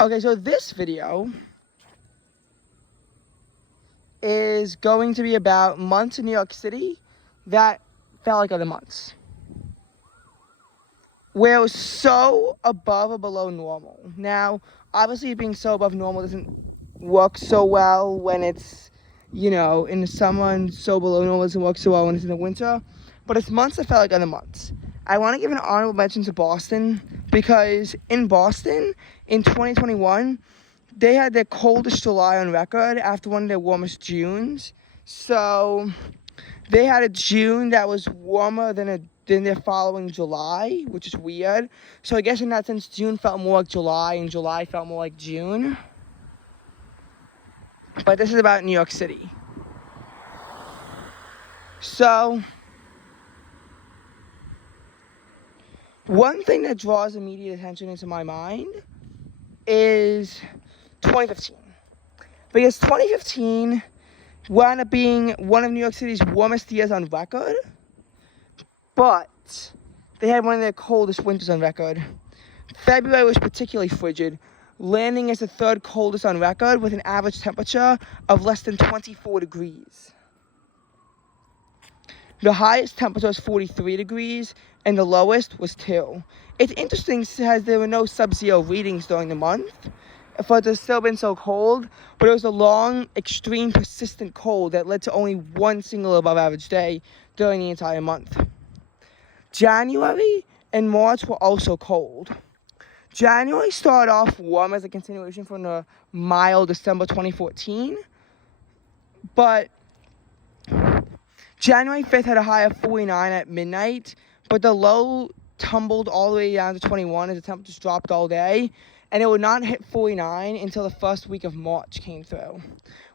Okay, so this video is going to be about months in New York City that felt like other months, where it was so above or below normal. Now, obviously being so above normal doesn't work so well when it's, in the summer, and so below normal doesn't work so well when it's in the winter, but it's months that felt like other months. I want to give an honorable mention to Boston, because in Boston, in 2021, they had their coldest July on record after one of their warmest Junes. So they had a June that was warmer than their following July, which is weird. So I guess in that sense, June felt more like July and July felt more like June. But this is about New York City. So one thing that draws immediate attention into my mind is 2015. Because 2015 wound up being one of New York City's warmest years on record, but they had one of their coldest winters on record. February was particularly frigid, landing as the third coldest on record with an average temperature of less than 24 degrees. The highest temperature was 43 degrees, and the lowest was 2. It's interesting as there were no sub-zero readings during the month, for it to have still been so cold, but it was a long, extreme, persistent cold that led to only one single above average day during the entire month. January and March were also cold. January started off warm as a continuation from the mild December 2014, but January 5th had a high of 49 at midnight, but the low tumbled all the way down to 21 as the temperatures dropped all day, and it would not hit 49 until the first week of March came through,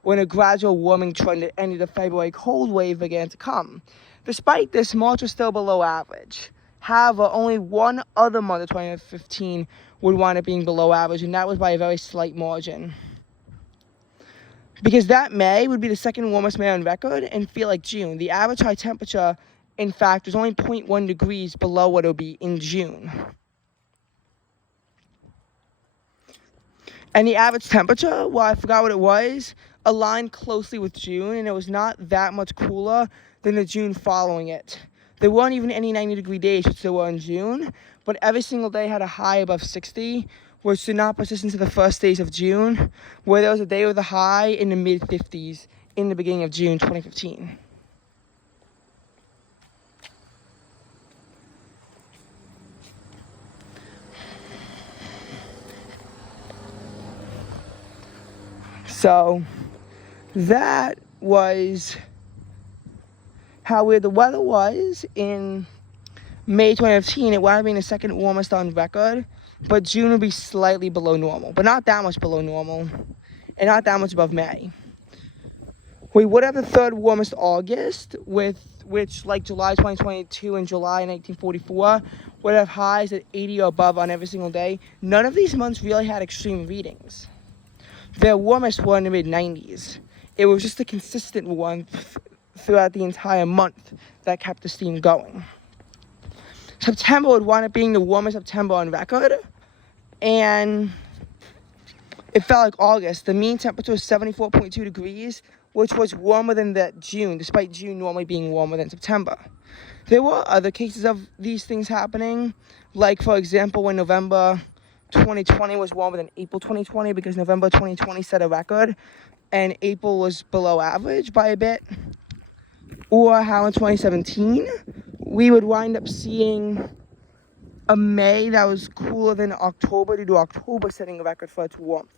when a gradual warming trend that ended the February cold wave began to come. Despite this, March was still below average. However, only one other month of 2015 would wind up being below average, and that was by a very slight margin. Because that May would be the second warmest May on record and feel like June. The average high temperature, in fact, was only 0.1 degrees below what it would be in June. And the average temperature, well, I forgot what it was, aligned closely with June, and it was not that much cooler than the June following it. There weren't even any 90-degree days, which there were in June, but every single day had a high above 60, which did not persist into the first days of June, where there was a day with a high in the mid-50s in the beginning of June 2015. So that was how weird the weather was in May 2015. It wound up being the second warmest on record, but June would be slightly below normal, but not that much below normal, and not that much above May. We would have the third warmest August, which, like July 2022 and July 1944, would have highs at 80 or above on every single day. None of these months really had extreme readings. Their warmest were in the mid-90s. It was just a consistent warmth throughout the entire month that kept the steam going. September would wind up being the warmest September on record, and it felt like August. The mean temperature was 74.2 degrees, which was warmer than that June, despite June normally being warmer than September. There were other cases of these things happening, like, for example, when November 2020 was warmer than April 2020, because November 2020 set a record, and April was below average by a bit. Or how in 2017, we would wind up seeing a May that was cooler than October due to October setting a record for its warmth.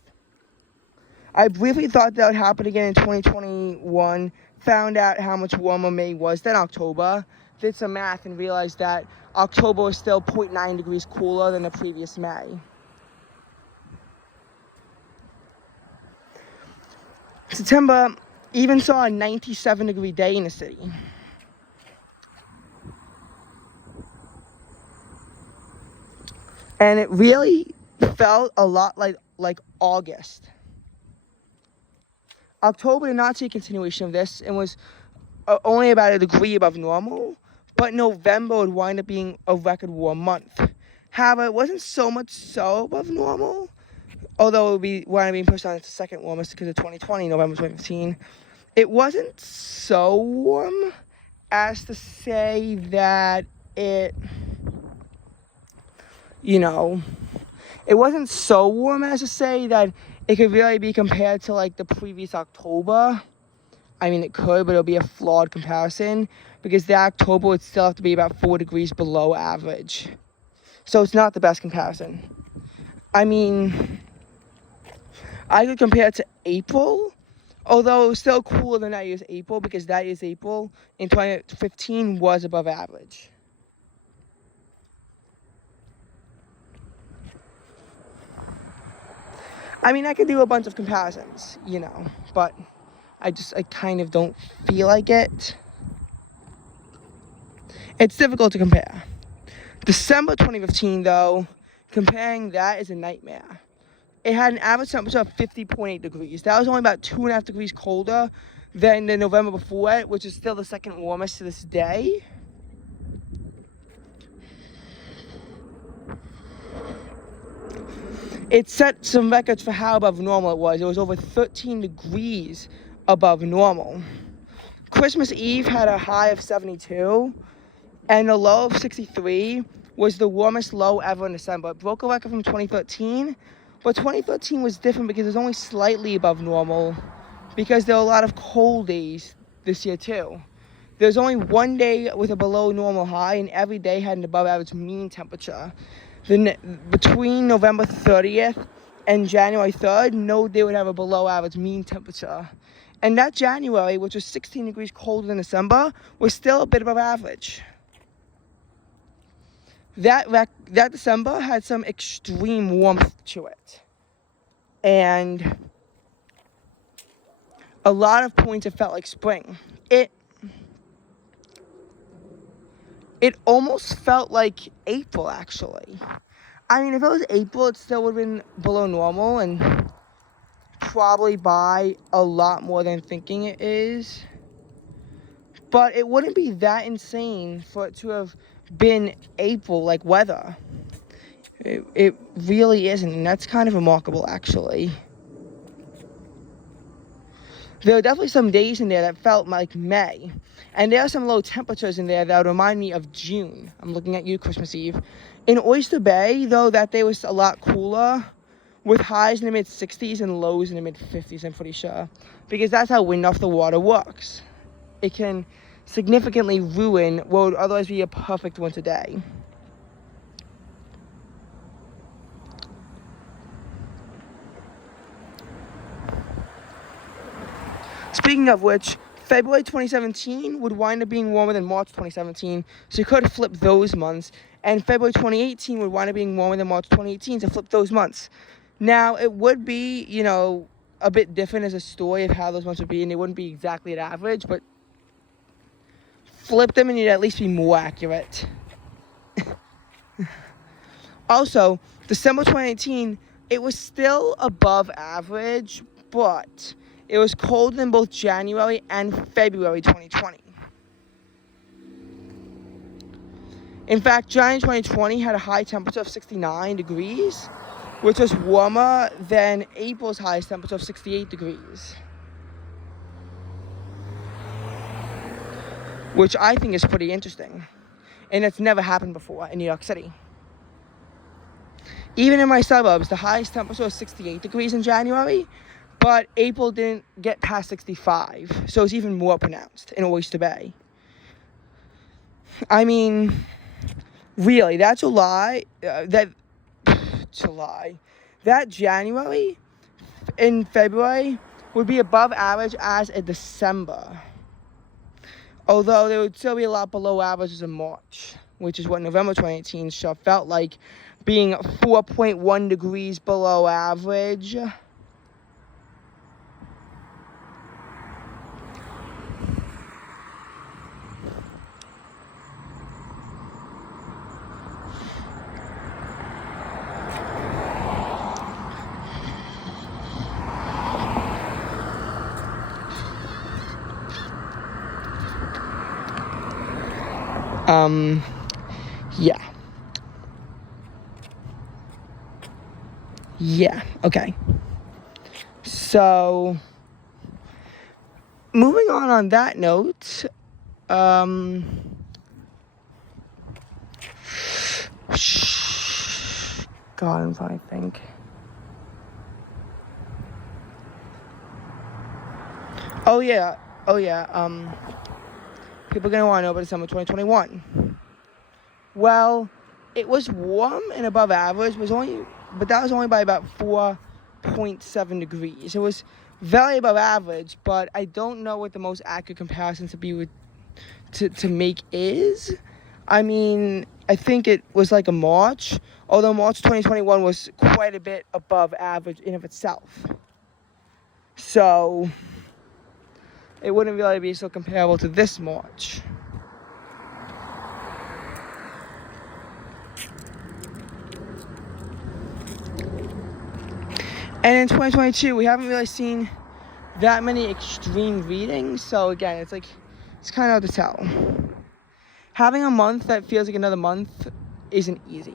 I briefly thought that would happen again in 2021, found out how much warmer May was than October, did some math and realized that October was still 0.9 degrees cooler than the previous May. September even saw a 97-degree day in the city. And it really felt a lot like August. October did not see a continuation of this and was only about a degree above normal, but November would wind up being a record warm month. However, it wasn't so much so above normal, although it would be wound up being pushed on its second warmest because of 2020, November 2015, it wasn't so warm as to say that it, it wasn't so warm as to say that it could really be compared to like the previous October. I mean, it could, but it'll be a flawed comparison because that October would still have to be about 4 degrees below average. So it's not the best comparison. I mean, I could compare it to April, although it was still cooler than that year's April because that year's April in 2015 was above average. I mean, I could do a bunch of comparisons, but I kind of don't feel like it. It's difficult to compare. December 2015, though, comparing that is a nightmare. It had an average temperature of 50.8 degrees. That was only about 2.5 degrees colder than the November before it, which is still the second warmest to this day. It set some records for how above normal it was. It was over 13 degrees above normal. Christmas Eve had a high of 72, and the low of 63 was the warmest low ever in December. It broke a record from 2013, but 2013 was different because it was only slightly above normal because there were a lot of cold days this year too. There's only one day with a below normal high, and every day had an above average mean temperature. Between November 30th and January 3rd, no day would have a below average mean temperature. And that January, which was 16 degrees colder than December, was still a bit above average. That December had some extreme warmth to it. And a lot of points it felt like spring. It almost felt like April, actually. I mean, if it was April, it still would have been below normal and probably by a lot more than thinking it is. But it wouldn't be that insane for it to have been April-like weather. It really isn't, and that's kind of remarkable, actually. There were definitely some days in there that felt like May. And there are some low temperatures in there that would remind me of June. I'm looking at you, Christmas Eve. In Oyster Bay, though, that day was a lot cooler, with highs in the mid-60s and lows in the mid-50s, I'm pretty sure. Because that's how wind off the water works. It can significantly ruin what would otherwise be a perfect winter day. Speaking of which, February 2017 would wind up being warmer than March 2017, so you could flip those months. And February 2018 would wind up being warmer than March 2018, so flip those months. Now, it would be, a bit different as a story of how those months would be, and they wouldn't be exactly at average, but flip them and you'd at least be more accurate. Also, December 2018, it was still above average, but it was colder than both January and February 2020. In fact, January 2020 had a high temperature of 69 degrees, which was warmer than April's highest temperature of 68 degrees. Which I think is pretty interesting. And it's never happened before in New York City. Even in my suburbs, the highest temperature was 68 degrees in January, but April didn't get past 65, so it's even more pronounced in Oyster Bay. I mean, really, that January and February would be above average as a December. Although there would still be a lot below average in March, which is what November 2018 show felt like, being 4.1 degrees below average. Yeah. Yeah, okay. So, moving on that note, God, I'm trying to think. Oh yeah, people are gonna want to know about December 2021. Well, it was warm and above average, but that was only by about 4.7 degrees. It was very above average, but I don't know what the most accurate comparison to make is. I mean, I think it was like a March, although March 2021 was quite a bit above average in of itself. So, it wouldn't really be so comparable to this March. And in 2022, we haven't really seen that many extreme readings. So again, it's kind of hard to tell. Having a month that feels like another month isn't easy.